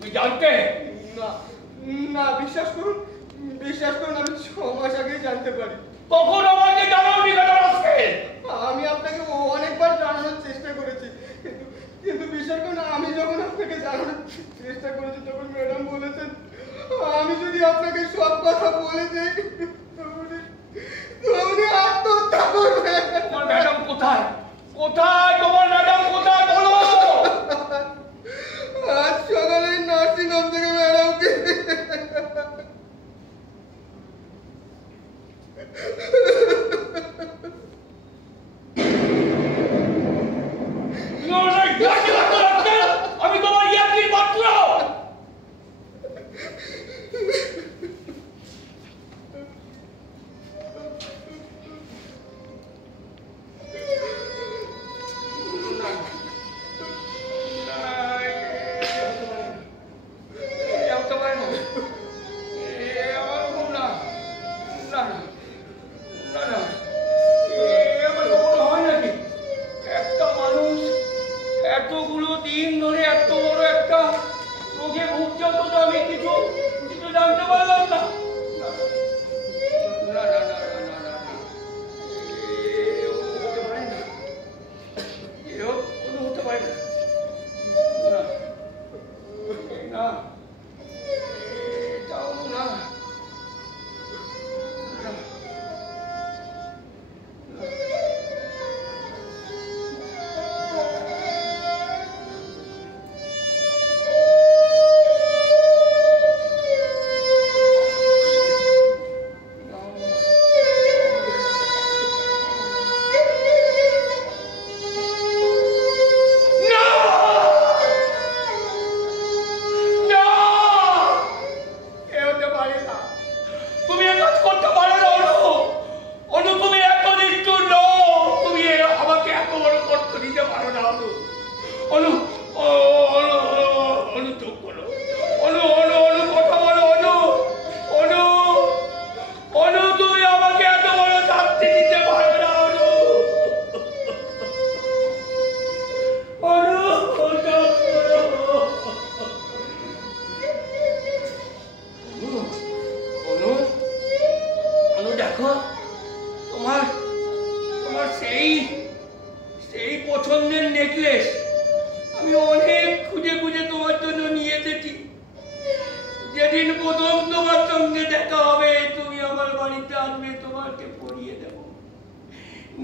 তুমি জানতে? না না, বিশ্বাস করুন আমি 6 মাস আগেই জানতে পারি। কখন আমাকে জানাওনি কেন আজকে? আমি আপনাকে অনেকবার জানানোর চেষ্টা করেছি, কিন্তু বিশ্বাস করুন, আমি যখন আপনাকে জানানোর চেষ্টা করেছি তখন ম্যাডাম বলেছেন আমি যদি আপনাকে সব কথা বলে দেই উনি আত্মহত্যা করবেন। তোমার ম্যাডাম কোথায়? কোথায় তোমার ম্যাডাম কোথায় বলো? আজ সকালে নার্সিং হোম থেকে ম্যাডামকে আমি তোমার ইয়ার্কির পাত্র?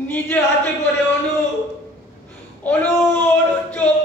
নিজে হাতে করে অনু অনু অনু চোখ